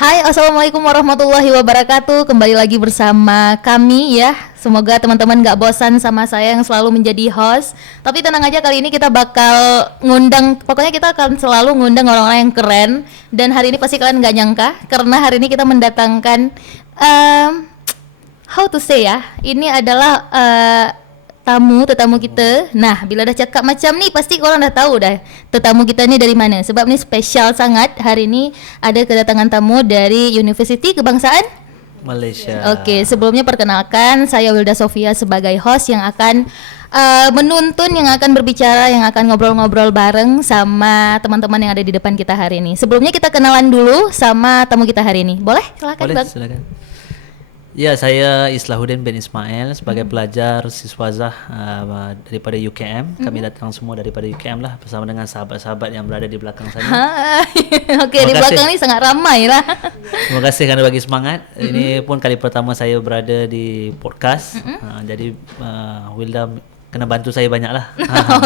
Hai, assalamualaikum warahmatullahi wabarakatuh. Kembali lagi bersama kami ya. Semoga teman-teman gak bosan sama saya yang selalu menjadi host. Tapi tenang aja, kali ini kita bakal ngundang, pokoknya kita akan selalu ngundang orang-orang yang keren. Dan hari ini pasti kalian gak nyangka, karena hari ini kita mendatangkan how to say ya, ini adalah tetamu kita. Nah, bila dah cakap macam ni pasti korang dah tahu dah tetamu kita ni dari mana. Sebab ni spesial sangat. Hari ni ada kedatangan tamu dari Universiti Kebangsaan Malaysia. Okey, sebelumnya perkenalkan, saya Wilda Sofia sebagai host yang akan menuntun, yang akan berbicara, yang akan ngobrol-ngobrol bareng sama teman-teman yang ada di depan kita hari ini. Sebelumnya kita kenalan dulu sama tamu kita hari ini. Boleh? Silakan, Boleh, Bang. silakan. Ya, saya Islahuddin bin Ismail sebagai pelajar siswazah daripada UKM. Kami datang semua daripada UKM lah bersama dengan sahabat-sahabat yang berada di belakang sana. Okey, di belakang ni sangat ramai lah. Terima kasih kerana bagi semangat. Ini pun kali pertama saya berada di podcast. Jadi Wilda kena bantu saya banyak lah.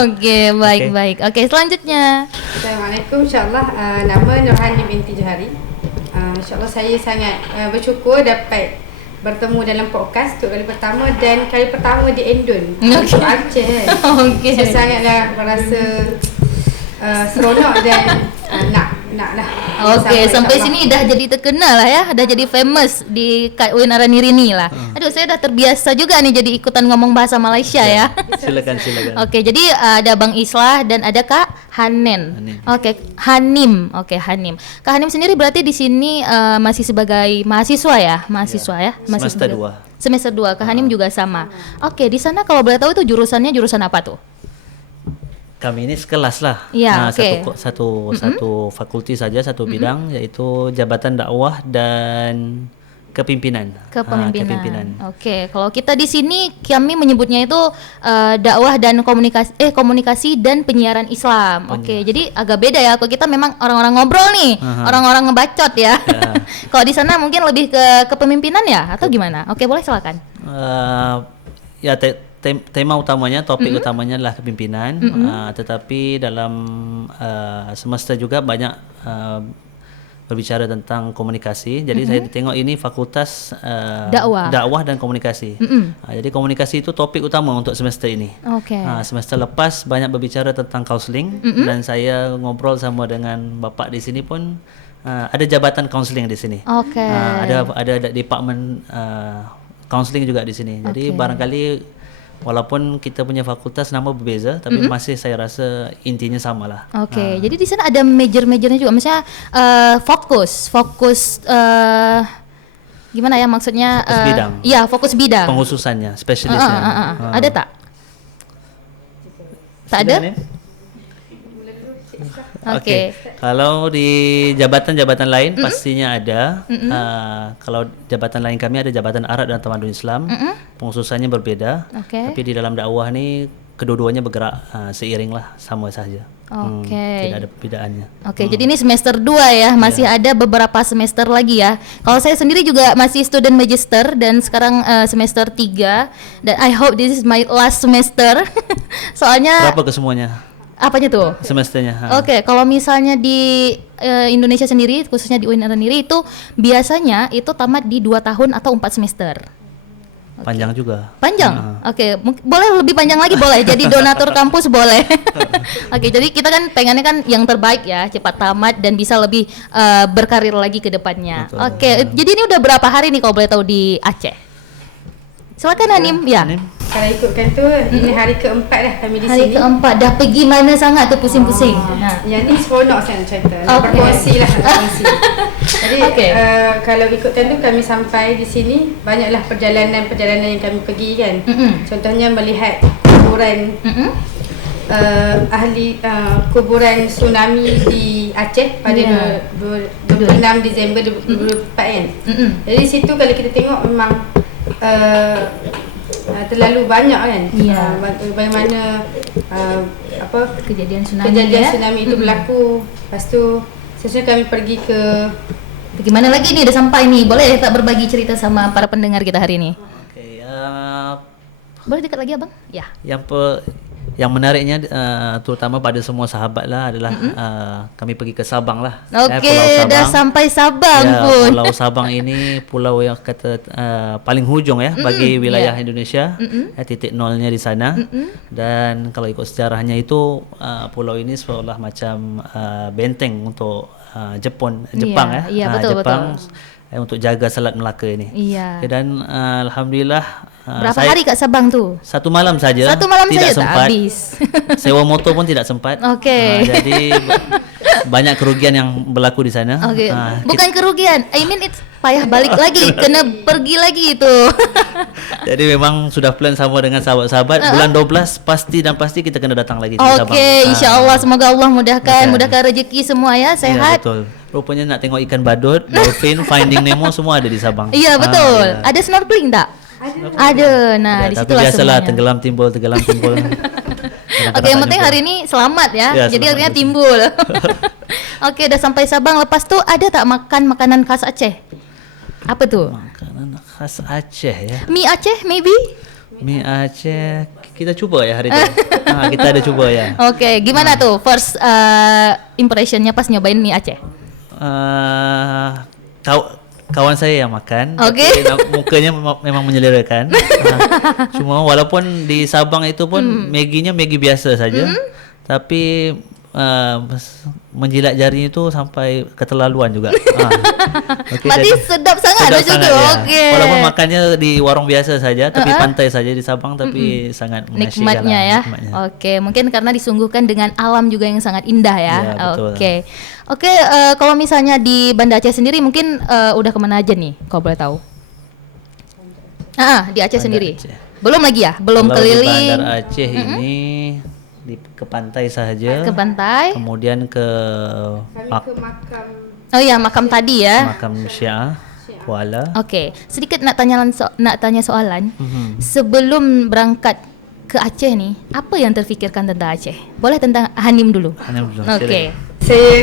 Okey, baik-baik. Okey, selanjutnya. Assalamualaikum, insyaAllah nama Nurhani binti Johari. InsyaAllah saya sangat bersyukur dapat bertemu dalam podcast untuk kali pertama dan kali pertama di Endun, untuk Aceh. Okey. Saya sangatlah merasa seronok dan nak lah. Okey, sampai sini dah jadi terkenal lah ya, dah jadi famous di Kat Uin Araniri ni lah. Aduh, saya dah terbiasa juga nih jadi ikutan ngomong bahasa Malaysia ya. Silakan. Okey, jadi ada Bang Islah dan ada Kak Hanen. Okey, Hanim. Okey, Hanim. Kak Hanim sendiri berarti di sini masih sebagai mahasiswa ya? Mahasiswa ya? Masih Semester sebagai- 2. Semester 2. Kak Hanim juga sama. Okey, di sana kalau boleh tahu itu jurusannya jurusan apa tuh? Kami ini sekelas lah. Ya, okey. Satu fakulti saja, satu bidang, iaitu Jabatan Dakwah dan Kepimpinan. Kepemimpinan. Okey, kalau kita di sini kami menyebutnya itu dakwah dan komunikasi dan penyiaran Islam. Okey, jadi agak beda ya. Kalau kita memang orang-orang ngobrol nih, orang-orang ngebacot ya. Kalau di sana mungkin lebih ke kepemimpinan ya atau gimana? Oke, boleh silakan. Ya, tema utamanya, topik utamanya adalah kepimpinan. Tetapi dalam semester juga banyak berbicara tentang komunikasi. Jadi saya tengok ini fakultas dakwah dan komunikasi. Jadi komunikasi itu topik utama untuk semester ini. Okey. Semester lepas banyak berbicara tentang kaunseling dan saya ngobrol sama dengan bapa di sini pun ada jabatan kaunseling di sini. Okey. Ada department kaunseling juga di sini. Jadi barangkali walaupun kita punya fakultas nama berbeza, tapi masih saya rasa intinya samalah. Okey, jadi di sana ada major-majornya juga. Maksudnya fokus gimana ya maksudnya? Fokus bidang. Iya, fokus bidang. Penghususannya, spesialisnya. Ada tak? Tak ada? Okey. Kalau di jabatan-jabatan lain pastinya ada. Kalau jabatan lain kami ada Jabatan Arat dan Tamadun Islam. Penghususannya berbeda. Okey. Tapi di dalam dakwah ni kedua-duanya bergerak seiring lah, sama saja. Okey. Tidak ada perbedaannya. Oke, jadi ini semester 2 ya, masih ada beberapa semester lagi ya. Kalau saya sendiri juga masih student magister dan sekarang semester 3 dan I hope this is my last semester. Soalnya Berapa kesemuanya apanya tuh? semesternya? Oke, kalau misalnya di Indonesia sendiri, khususnya di UIN Araniri itu biasanya itu tamat di 2 tahun atau 4 semester. Panjang juga. Panjang? Oke, boleh lebih panjang lagi boleh. Jadi donatur kampus boleh. Oke, jadi kita kan pengennya kan yang terbaik ya, cepat tamat dan bisa lebih berkarir lagi ke depannya. Betul. Oke, jadi ini udah berapa hari nih kalau boleh tahu di Aceh? Silakan Hanim. Ya. Hanim? Kalau ikutkan tu, ini hari keempat dah kami di Hari sini. keempat dah pergi mana sangat tu pusing-pusing. Yang ni seronok saya nak cerita. Okey. Berkongsi lah. Berkongsi. Jadi Okey. kalau ikutkan tu kami sampai di sini, banyaklah perjalanan yang kami pergi kan. Contohnya melihat kuburan kuburan tsunami di Aceh pada 26 Disember 2024 kan. Jadi situ kalau kita tengok memang terlalu banyak kan. Bagaimana Kejadian tsunami. tsunami itu berlaku. Lepas tu sesuai kami pergi ke Bagaimana lagi nih udah sampai nih? Boleh tak berbagi cerita sama para pendengar kita hari ini? Okey, Boleh dekat lagi abang? Ya. yang menariknya terutama pada semua sahabat lah adalah kami pergi ke Sabang lah. Okey, dah sampai Sabang pun. Pulau Sabang ini pulau yang kata paling hujung ya bagi wilayah Indonesia. Titik nolnya di sana. Dan kalau ikut sejarahnya itu pulau ini seolah macam benteng untuk Jepang ya. Betul, Jepang betul. Untuk jaga Selat Melaka ini. Iya. Dan alhamdulillah berapa hari kat Sabang tu? 1 malam saja. Satu malam tidak saja sempat. tak habis. Sewa motor pun tidak sempat. Okey. Jadi banyak kerugian yang berlaku di sana. Okey. Bukan kerugian. I mean it's payah balik lagi, kena pergi lagi itu. Jadi memang sudah plan sama dengan sahabat-sahabat bulan 12 pasti kita kena datang lagi di Sabang. Okey, insya-Allah semoga Allah mudahkan rezeki semua ya, Ya, sehat. betul. Rupanya nak tengok ikan badut, dolphin, Finding Nemo semua ada di Sabang. Iya, betul. Ya. Ada snorkeling tak? Ada. Nah, di Tapi situlah biasalah semuanya. tenggelam timbul. Okey, yang penting hari ini selamat ya. Ya, Jadi selamat akhirnya betul. timbul. Okey, dah sampai Sabang. Lepas tu ada tak makan makanan khas Aceh? Apa tu? Makanan khas Aceh ya. Mi Aceh maybe? Mi Aceh kita cuba ya hari itu. Kita ada cuba ya. Okey, gimana tu first impressionnya pas nyobain mi Aceh? Kawan saya yang makan. Okey. Tapi mukanya memang menyelerakan. Cuma walaupun di Sabang itu pun Maggi biasa saja. Tapi menjilat jari itu sampai keterlaluan juga. Okay, Berarti sedap sangat dah juga. ya. Okey. Walaupun makannya di warung biasa saja, tapi pantai saja di Sabang, tapi sangat mengasyikkan Nikmatnya lah, ya. nikmatnya. Okey, mungkin karena disuguhkan dengan alam juga yang sangat indah ya. Ya, betul. Okey. Okey, kalau misalnya di Banda Aceh sendiri mungkin udah kemana aja nih kalau boleh tahu? Di Aceh Banda sendiri. Aceh. Belum lagi ya? Belum Kalau di keliling Bandar Aceh ini ke pantai saja. ke pantai. Kemudian ke Kami ke makam Oh ya, makam tadi ya. makam Syiah Kuala. Okey, sedikit nak tanya soalan. Sebelum berangkat ke Aceh ni, apa yang terfikirkan tentang Aceh? Boleh tentang Hanim dulu. Hanim dulu, Okey.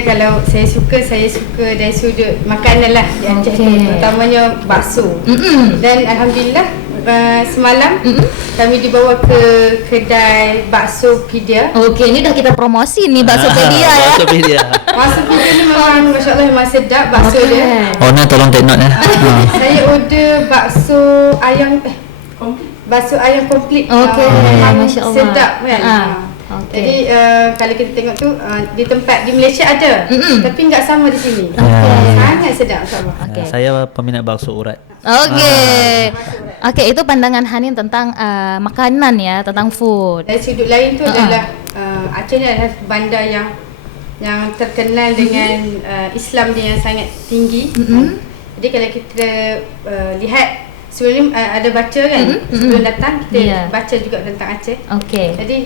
Kalau saya suka dari sudut makanan lah di Aceh tu, Okey. terutamanya bakso. Dan alhamdulillah semalam kami dibawa ke kedai bakso Pedia. Okey, ni dah kita promosi ni baksopedia ya. Baksopedia. Bakso Pedia ni memang masya-Allah memang sedap bakso dia. Oh, nah tolong take note ya. Saya order bakso ayam bakso ayam komplit. Okey, memang masya-Allah. sedap kan. Okey. Jadi kalau kita tengok tu di tempat di Malaysia ada, tapi enggak sama di sini. Sangat sedap sama. Okey. Saya peminat bakso urat. Okey. Okey, itu pandangan Hanin tentang makanan ya, tentang food. Dari sudut lain tu adalah Aceh ni adalah bandar yang terkenal dengan Islam dia yang sangat tinggi. Jadi kalau kita lihat sebelum ada baca kan, sebelum datang kita baca juga tentang Aceh. Okey. Jadi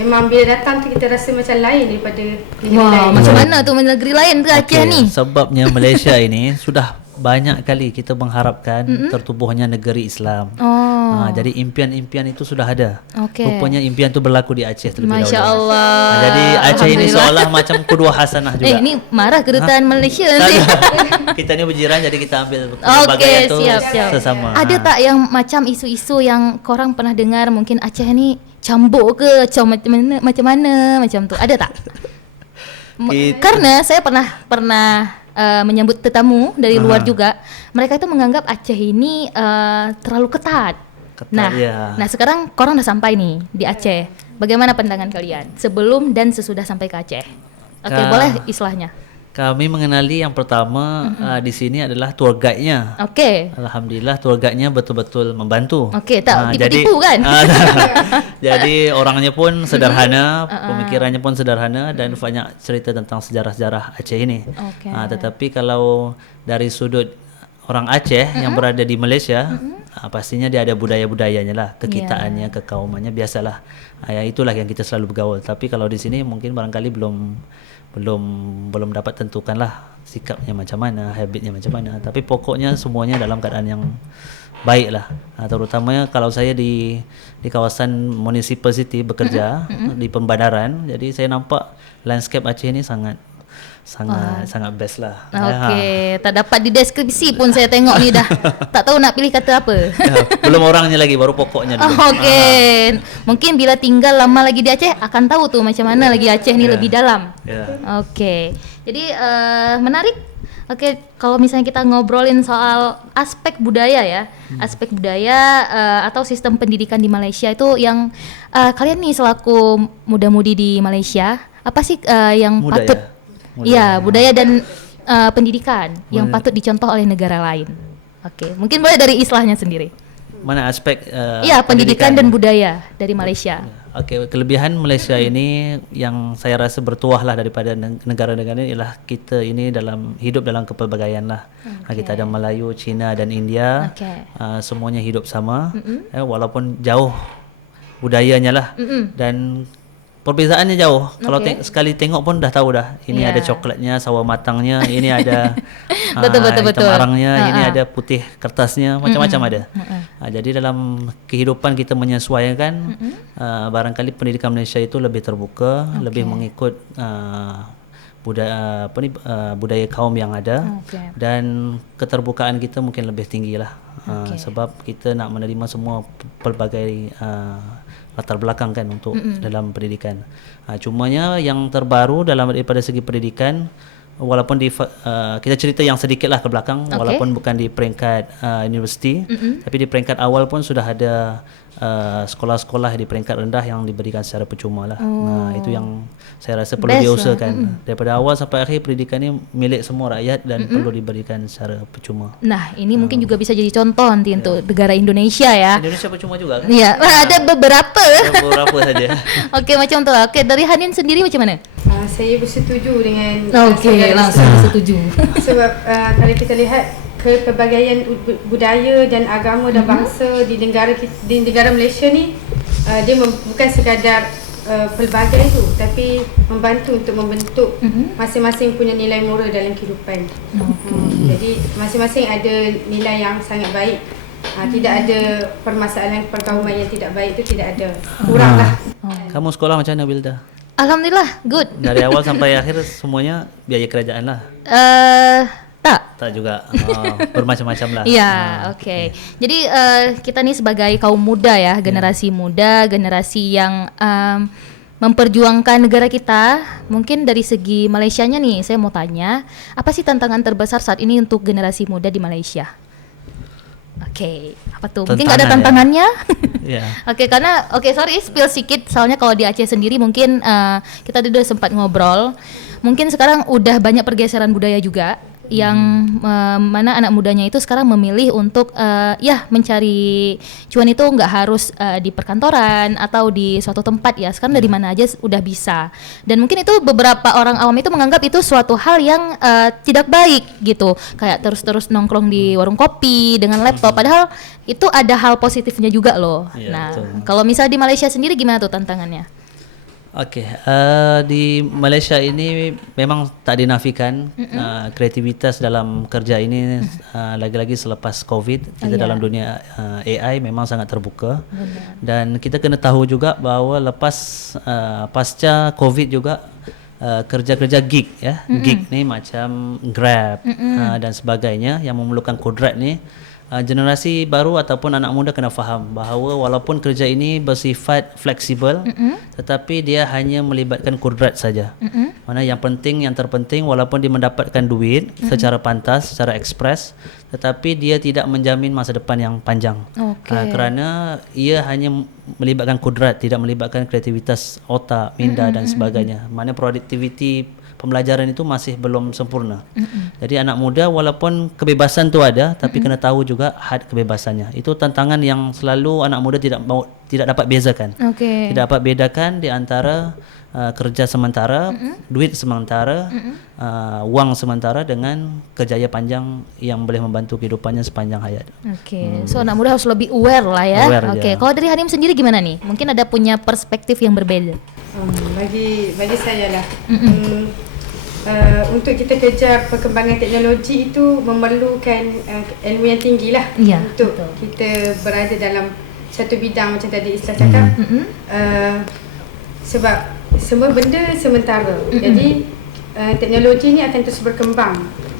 memang bila datang tu kita rasa macam lain daripada negeri Wah, lain. macam mana tu negeri lain ke Aceh Okey, ni? sebabnya Malaysia ini sudah banyak kali kita mengharapkan tertubuhnya negeri Islam. Jadi impian-impian itu sudah ada. Okey. Rupanya impian itu berlaku di Aceh terlebih dahulu. Masya-Allah. Jadi Aceh ini Alhamdulillah. seolah macam kedua hasanah juga. Ini marah kedutaan Malaysia Tak nanti. ada. Kita ni berjiran jadi kita ambil Okey, bagian tu siap. sesama. Ada tak yang macam isu-isu yang korang pernah dengar mungkin Aceh ni cambuk ke, macam mana macam tu? Ada tak? Karena saya pernah menyambut tetamu dari luar juga. Mereka itu menganggap Aceh ini terlalu ketat. Ya. Nah sekarang korang dah sampai nih di Aceh. Bagaimana pandangan kalian sebelum dan sesudah sampai ke Aceh? Okey, boleh istilahnya. Kami mengenali yang pertama di sini adalah tour guide-nya. Okey. Alhamdulillah tour guide-nya betul-betul membantu. Okey, tak tipu-tipu kan? Jadi orangnya pun sederhana, pemikirannya pun sederhana dan banyak cerita tentang sejarah-sejarah Aceh ini. Okey. Tetapi kalau dari sudut orang Aceh yang berada di Malaysia, pastinya dia ada budaya-budayanya lah, kekitaannya, kekaumannya, biasalah. Itulah yang kita selalu bergaul. Tapi kalau di sini mungkin barangkali belum dapat tentukan lah sikapnya macam mana, habitnya macam mana. Tapi pokoknya semuanya dalam keadaan yang baik lah. Terutamanya kalau saya di kawasan municipal city bekerja di pembandaran, jadi saya nampak landscape Aceh ini sangat sangat best lah. Okey, tak dapat di deskripsi pun saya tengok ni dah. Tak tahu nak pilih kata apa. Belum orangnya lagi, baru pokoknya dulu. Okey. Mungkin bila tinggal lama lagi di Aceh akan tahu tu macam mana lagi Aceh ni lebih dalam. Okey. Jadi menarik. Okey, kalau misalnya kita ngobrolin soal aspek budaya ya, aspek budaya atau sistem pendidikan di Malaysia itu yang kalian nih selaku muda-mudi di Malaysia, apa sih yang Muda patut ya? Iya, budaya dan pendidikan yang patut dicontoh oleh negara lain. Okey, mungkin boleh dari islahnya sendiri. Mana aspek Iya, pendidikan dan budaya dari Malaysia. Okey, kelebihan Malaysia ini yang saya rasa bertuah lah daripada negara-negara ini ialah kita ini hidup dalam kepelbagaian lah. Kita ada Melayu, Cina dan India. Semuanya hidup sama. Walaupun jauh budayanya lah. Dan perbezaannya jauh. Kalau sekali tengok pun dah tahu dah. Ini ada coklatnya, sawo matangnya, ini ada hitam arangnya, ini ada putih kertasnya, macam-macam ada. Jadi dalam kehidupan kita menyesuaikan, barangkali pendidikan Malaysia itu lebih terbuka, lebih mengikut budaya kaum yang ada, dan keterbukaan kita mungkin lebih tinggi lah. Sebab kita nak menerima semua pelbagai latar belakang kan untuk dalam pendidikan. Cumanya yang terbaru daripada segi pendidikan, walaupun kita cerita yang sedikit lah ke belakang, walaupun bukan di peringkat universiti, tapi di peringkat awal pun sudah ada sekolah-sekolah di peringkat rendah yang diberikan secara percuma lah. Itu yang saya rasa perlu diusahakan. Daripada awal sampai akhir, pendidikan ini milik semua rakyat dan perlu diberikan secara percuma. Nah, ini mungkin juga bisa jadi contoh nanti untuk negara Indonesia ya. Indonesia percuma juga kan? Iya, ada beberapa. Beberapa saja. Okey, macam tu. Okey, dari Hanin sendiri macam mana? Saya bersetuju dengan Okey, langsung setuju. Sebab kalau kita lihat kepelbagaian budaya dan agama dan bangsa di negara Malaysia ni, dia bukan sekadar pelbagai tu, tapi membantu untuk membentuk masing-masing punya nilai moral dalam kehidupan. Jadi masing-masing ada nilai yang sangat baik. Tidak ada permasalahan perkauman yang tidak baik, itu tidak ada. Kuranglah. Kamu sekolah macam mana, Bilda? Alhamdulillah, good. Dari awal sampai akhir semuanya biaya kerajaan lah? Tak juga, bermacam-macam lah. Ya, okey. Jadi kita ni sebagai kaum muda ya, generasi muda, generasi yang memperjuangkan negara kita. Mungkin dari segi Malaysianya nih, saya mau tanya, apa sih tantangan terbesar saat ini untuk generasi muda di Malaysia? Okey, apa tuh? Mungkin nggak ada tantangannya? Okey, karena sorry spill sedikit. Soalnya kalau di Aceh sendiri mungkin kita udah sempat ngobrol. Mungkin sekarang udah banyak pergeseran budaya juga, yang mana anak mudanya itu sekarang memilih untuk mencari cuan itu nggak harus di perkantoran atau di suatu tempat ya. Sekarang dari mana aja udah bisa. Dan mungkin itu beberapa orang awam itu menganggap itu suatu hal yang tidak baik gitu. Kayak terus-terus nongkrong di warung kopi dengan laptop. Padahal itu ada hal positifnya juga loh. Nah, kalau misalnya di Malaysia sendiri gimana tuh tantangannya? Okey, di Malaysia ini memang tak dinafikan kreativitas dalam kerja ini, lagi-lagi selepas COVID, kita dalam dunia AI memang sangat terbuka. Dan kita kena tahu juga bahawa pasca COVID juga kerja-kerja gig ya, gig ni macam Grab dan sebagainya yang memerlukan kodrat ni, generasi baru ataupun anak muda kena faham bahawa walaupun kerja ini bersifat fleksibel, tetapi dia hanya melibatkan kodrat saja. Mana yang terpenting walaupun dia mendapatkan duit secara pantas, secara ekspres, tetapi dia tidak menjamin masa depan yang panjang. Kerana ia hanya melibatkan kodrat, tidak melibatkan kreativitas otak, minda dan sebagainya. Mana produktiviti pembelajaran itu masih belum sempurna. Jadi anak muda walaupun kebebasan tu ada, tapi kena tahu juga had kebebasannya. Itu tantangan yang selalu anak muda tidak dapat bezakan. Tidak dapat bedakan di antara kerja sementara, duit sementara, wang sementara dengan kerjaya panjang yang boleh membantu kehidupannya sepanjang hayat. So anak muda harus lebih aware lah ya. Kalau dari Hanim sendiri gimana nih? Mungkin ada punya perspektif yang berbeda. Bagi saya lah, untuk kita kejar perkembangan teknologi itu memerlukan ilmu yang tinggi lah, untuk kita berada dalam satu bidang macam tadi Islah cakap. Sebab semua benda sementara. Jadi teknologi ni akan terus berkembang.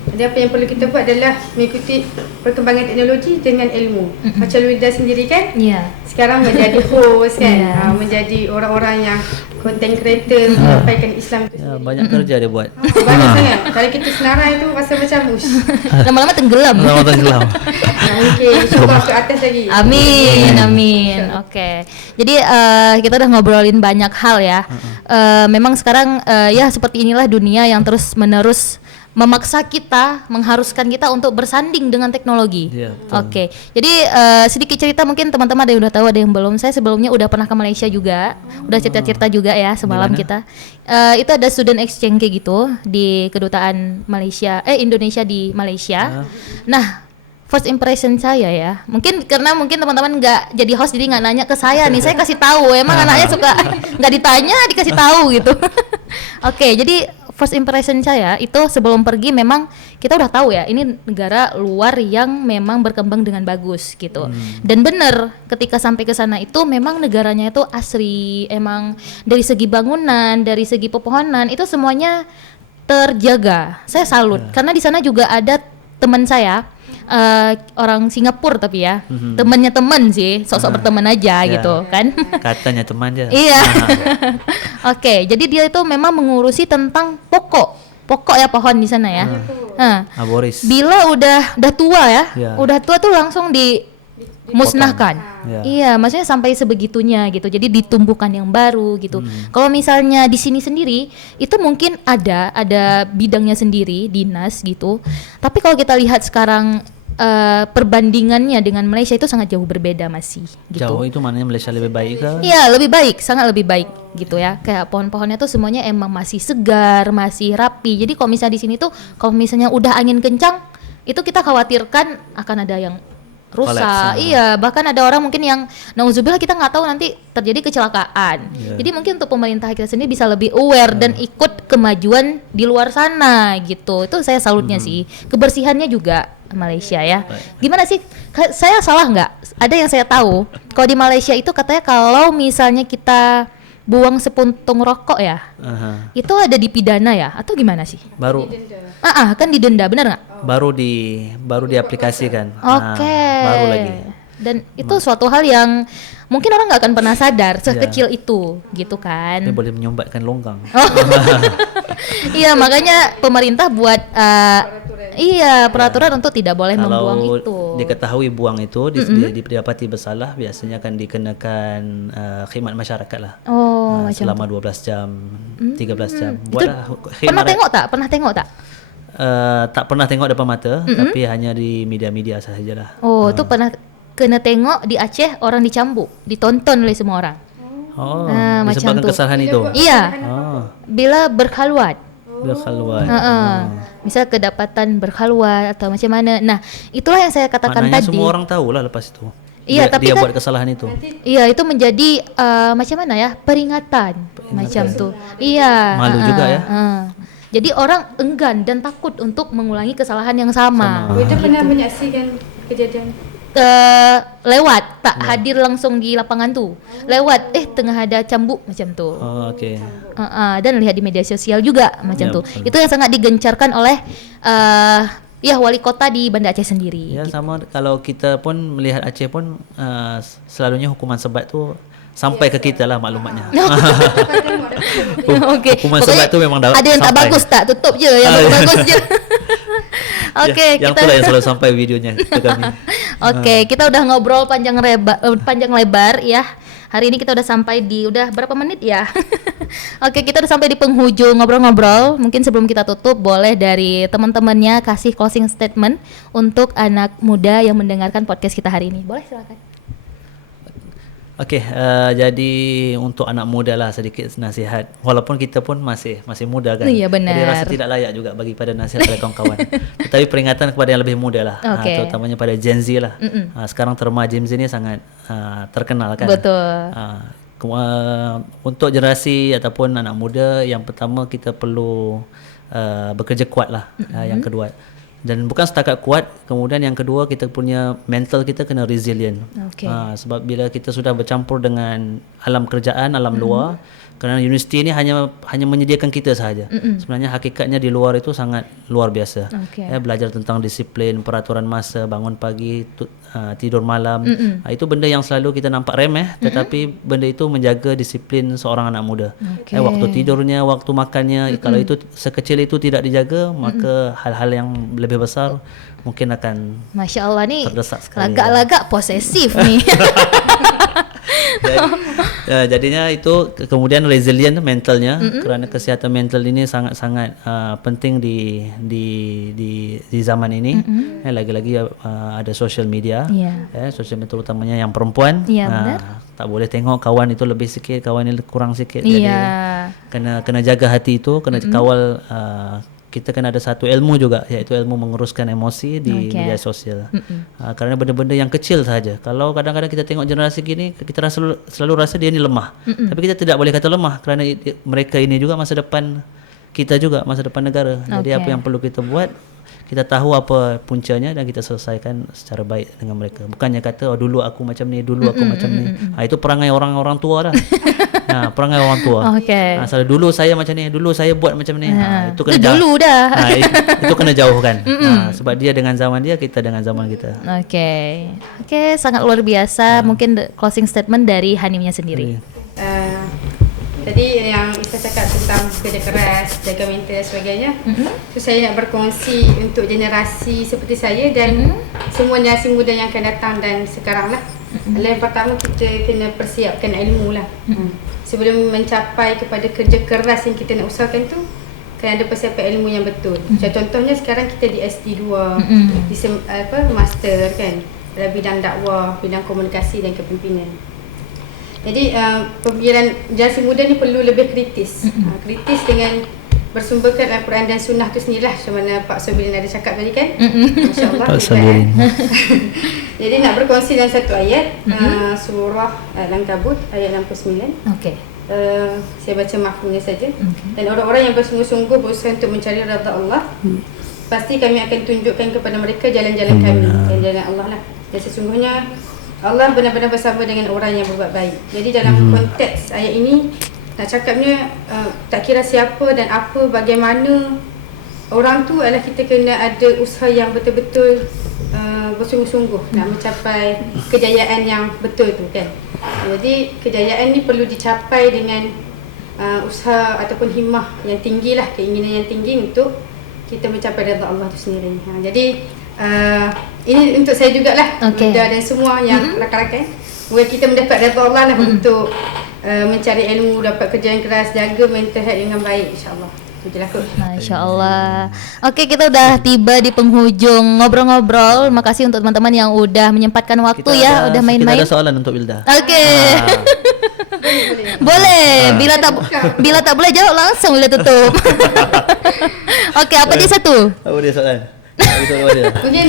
Jadi apa yang perlu kita buat adalah mengikuti perkembangan teknologi dengan ilmu. Macam Luida sendiri kan, sekarang menjadi host kan, menjadi orang-orang yang content creator, menyampaikan Islam itu Ya, sendiri. banyak kerja dia buat. Banyak sangat. Kalau kita senarai tu rasa macam Lama-lama tenggelam. Lama tenggelam. mungkin syukur ke atas lagi. Amin. Oke. Jadi kita udah ngobrolin banyak hal ya. Memang sekarang ya seperti inilah dunia yang terus-menerus memaksa kita, mengharuskan kita untuk bersanding dengan teknologi. Iya, betul. Oke. Jadi sedikit cerita mungkin teman-teman ada yang udah tahu, ada yang belum. Saya sebelumnya udah pernah ke Malaysia juga. Udah cerita-cerita juga ya semalam Gimana? kita. Itu ada student exchange kayak gitu di kedutaan Indonesia di Malaysia. Nah, first impression saya ya, mungkin teman-teman nggak jadi host jadi nggak nanya ke saya nih, saya kasih tahu. Emang anaknya suka nggak ditanya dikasih tahu gitu. Oke, jadi first impression saya itu sebelum pergi memang kita udah tahu ya ini negara luar yang memang berkembang dengan bagus gitu. Dan bener ketika sampai ke sana itu memang negaranya itu asri, emang dari segi bangunan, dari segi pepohonan itu semuanya terjaga. Saya salut karena di sana juga ada teman saya orang Singapura tapi ya temannya teman sih, sok-sok berteman aja Ya. gitu kan. Katanya teman dia. Iya. Oke, jadi dia itu memang mengurusi tentang pokok ya pohon di sana ya. Nah, Aboris. bila udah tua ya, Ya. udah tua tuh langsung dimusnahkan. Ya. Iya, maksudnya sampai sebegitunya gitu. Jadi ditumbuhkan yang baru gitu. Kalau misalnya di sini sendiri itu mungkin ada bidangnya sendiri, dinas gitu. Tapi kalau kita lihat sekarang perbandingannya dengan Malaysia itu sangat jauh berbeda masih gitu. Jauh itu maknanya Malaysia lebih baik ke? Iya, lebih baik, sangat lebih baik gitu ya. Kayak pohon-pohonnya tuh semuanya emang masih segar, masih rapi. Jadi kalau misalnya di sini tuh kalau misalnya udah angin kencang, itu kita khawatirkan akan ada yang rusak. Collapse, Iya, bahkan ada orang mungkin yang nauzubillah kita nggak tahu nanti terjadi kecelakaan. Iya. Jadi mungkin untuk pemerintah kita sendiri bisa lebih aware dan ikut kemajuan di luar sana gitu. Itu saya salutnya sih. Kebersihannya juga Malaysia ya. Gimana sih? Saya salah nggak? Ada yang saya tahu. Kalau di Malaysia itu katanya kalau misalnya kita buang sepuntung rokok ya, Aha. itu ada dipidana ya? Atau gimana sih? Baru Kan didenda, benar nggak? baru diaplikasikan. Oke. Baru lagi. Dan itu suatu hal yang mungkin orang nggak akan pernah sadar sekecil itu, gitu kan? Tapi boleh menyumbatkan longgang. Oh. Iya, makanya pemerintah buat peraturan untuk tidak boleh membuang Kalau itu. diketahui buang itu didapati bersalah, biasanya akan dikenakan khidmat masyarakat lah. Oh, macam selama 12 jam, 13 jam. itu Buatlah pernah tengok tak? tak pernah tengok depan mata, tapi hanya di media-media sahajalah. Oh, itu pernah kena tengok di Aceh orang dicambuk, ditonton oleh semua orang. Oh, Macam disebabkan tu. kesalahan itu. Iya, Oh, bila berkhalwat. berkhalwat. Misal kedapatan berkhalwat atau macam mana. Nah, itulah yang saya katakan Maknanya tadi. semua orang tahu lah lepas itu. Iya, dia, tapi dia kan- buat kesalahan itu. Iya, itu menjadi macam mana ya? Peringatan macam tuh. Iya. Malu juga ya. Jadi orang enggan dan takut untuk mengulangi kesalahan yang sama. Kita pernah menyaksikan kejadian Lewat tak hadir langsung di lapangan tuh. Lewat tengah ada cambuk macam tuh. Oh, okey. Dan lihat di media sosial juga macam Ya, tuh. betul. Itu yang sangat digencarkan oleh wali kota di Banda Aceh sendiri. Ya sama, kalau kita pun melihat Aceh pun selalunya hukuman sebat tu sampai ke kita lah maklumatnya. Oke. Hukuman Pokoknya sebat tu memang ada yang tak sampai. bagus tak tutup je, yang bagus je. Oke, yang kita itulah yang selalu sampai videonya ke kami. Oke, kita udah ngobrol panjang lebar ya. Hari ini kita udah sampai di udah berapa menit ya? Oke, kita udah sampai di penghujung ngobrol-ngobrol. Mungkin sebelum kita tutup, boleh dari teman-temannya kasih closing statement untuk anak muda yang mendengarkan podcast kita hari ini. Boleh, silakan. Okey, jadi untuk anak muda lah sedikit nasihat. Walaupun kita pun masih muda kan. Iya, benar. Jadi rasa tidak layak juga bagi pada nasihat pada kawan-kawan. Tetapi peringatan kepada yang lebih muda lah. Okey. Terutamanya pada Gen Z lah. Sekarang terma Gen Z ni sangat terkenal kan. Betul. Untuk generasi ataupun anak muda, yang pertama kita perlu bekerja kuat lah. Yang kedua, Dan bukan setakat kuat, kemudian yang kedua kita punya mental kita kena resilient. Okay. Sebab bila kita sudah bercampur dengan alam kerjaan, alam luar, kerana universiti ini hanya menyediakan kita sahaja. Sebenarnya hakikatnya di luar itu sangat luar biasa. Okay. Belajar tentang disiplin, peraturan masa, bangun pagi, tidur malam. Itu benda yang selalu kita nampak remeh, tetapi benda itu menjaga disiplin seorang anak muda. Okay. Waktu tidurnya, waktu makannya, kalau itu sekecil itu tidak dijaga, maka hal-hal yang lebih besar mungkin akan Masya Allah nih terdesak sekali. lagak-lagak posesif nih. Jadinya itu kemudian resilient mentalnya, kerana kesihatan mental ini sangat-sangat penting di zaman ini. Lagi-lagi ada social media, social media terutamanya yang perempuan. Benar. Tak boleh tengok kawan itu lebih sikit, kawan ini kurang sikit. Jadi kena jaga hati itu, kena kawal. Kita kena ada satu ilmu juga, iaitu ilmu menguruskan emosi di media sosial. Kerana benda-benda yang kecil saja. Kalau kadang-kadang kita tengok generasi gini, kita selalu rasa dia ni lemah. Tapi kita tidak boleh kata lemah, kerana mereka ini juga masa depan kita juga, masa depan negara. Jadi apa yang perlu kita buat, kita tahu apa puncanya dan kita selesaikan secara baik dengan mereka. Bukannya kata dulu aku macam ni, dulu aku macam ni. Itu perangai orang-orang tua dah. Perangai orang tua. Selalu dulu saya macam ni, dulu saya buat macam ni. Itu kena dulu dah. Itu kena jauhkan. Sebab dia dengan zaman dia, kita dengan zaman kita. Oke, sangat luar biasa. Mungkin closing statement dari Hanimnya sendiri. Tadi yang Isa cakap tentang kerja keras, jaga mental dan sebagainya. So saya nak berkongsi untuk generasi seperti saya dan semua generasi muda yang akan datang dan sekarang lah. Yang pertama, kita kena persiapkan ilmu lah. Sebelum mencapai kepada kerja keras yang kita nak usahakan tu, kena ada persiapan ilmu yang betul. Contohnya sekarang kita di SD2, di master kan, dalam bidang dakwah, bidang komunikasi dan kepimpinan. Jadi pemikiran generasi muda ni perlu lebih kritis. Kritis dengan bersumberkan Al-Quran dan Sunnah tu sendirilah. Macam mana Pak Sobirin ada cakap tadi kan. Masya-Allah. Pak Sobirin. Jadi nak berkongsi dalam satu ayat, surah Al-Ankabut ayat 69. Saya baca maknanya saja. Dan orang-orang yang bersungguh-sungguh berusaha untuk mencari redha Allah, pasti kami akan tunjukkan kepada mereka jalan-jalan kami, jalan-jalan Allah lah. Dan sesungguhnya Allah benar-benar bersama dengan orang yang berbuat baik. Jadi dalam konteks ayat ini, nak cakapnya tak kira siapa dan apa, bagaimana orang tu adalah kita kena ada usaha yang betul-betul bersungguh-sungguh nak mencapai kejayaan yang betul tu kan. Jadi kejayaan ni perlu dicapai dengan usaha ataupun himmah yang tinggi lah, keinginan yang tinggi untuk kita mencapai redha Allah tu sendiri. Jadi ini untuk saya jugalah, Muda dan semua yang rakan-rakan. Semoga kita mendapat redha Allah lah untuk mencari ilmu, dapat kerja yang keras, jaga mental health dengan baik, insya-Allah. Masya Allah. Oke, kita udah tiba di penghujung ngobrol-ngobrol. Makasih untuk teman-teman yang udah menyempatkan waktu udah main-main. Kita ada soalan untuk Wilda. Boleh. Bila tak boleh jawab langsung Wilda tutup. Oke, apa dia satu? Apa dia soalan? Mungkin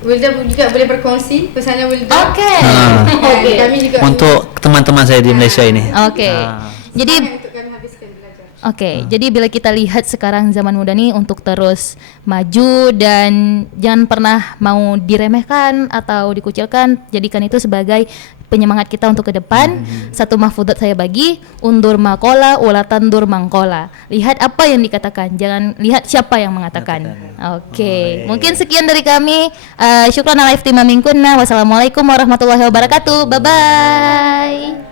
Wilda juga boleh berkongsi pesanan Wilda. Kami juga untuk teman-teman saya di Malaysia ini. Jadi jadi bila kita lihat sekarang zaman muda nih untuk terus maju dan jangan pernah mau diremehkan atau dikucilkan, jadikan itu sebagai penyemangat kita untuk ke depan. Satu mahfudzat saya bagi, undur makola wala tandur mangkola. Lihat apa yang dikatakan, jangan lihat siapa yang mengatakan. Mungkin sekian dari kami. Syukran ala iftimam minkunna. Wassalamualaikum warahmatullahi wabarakatuh. Bye bye.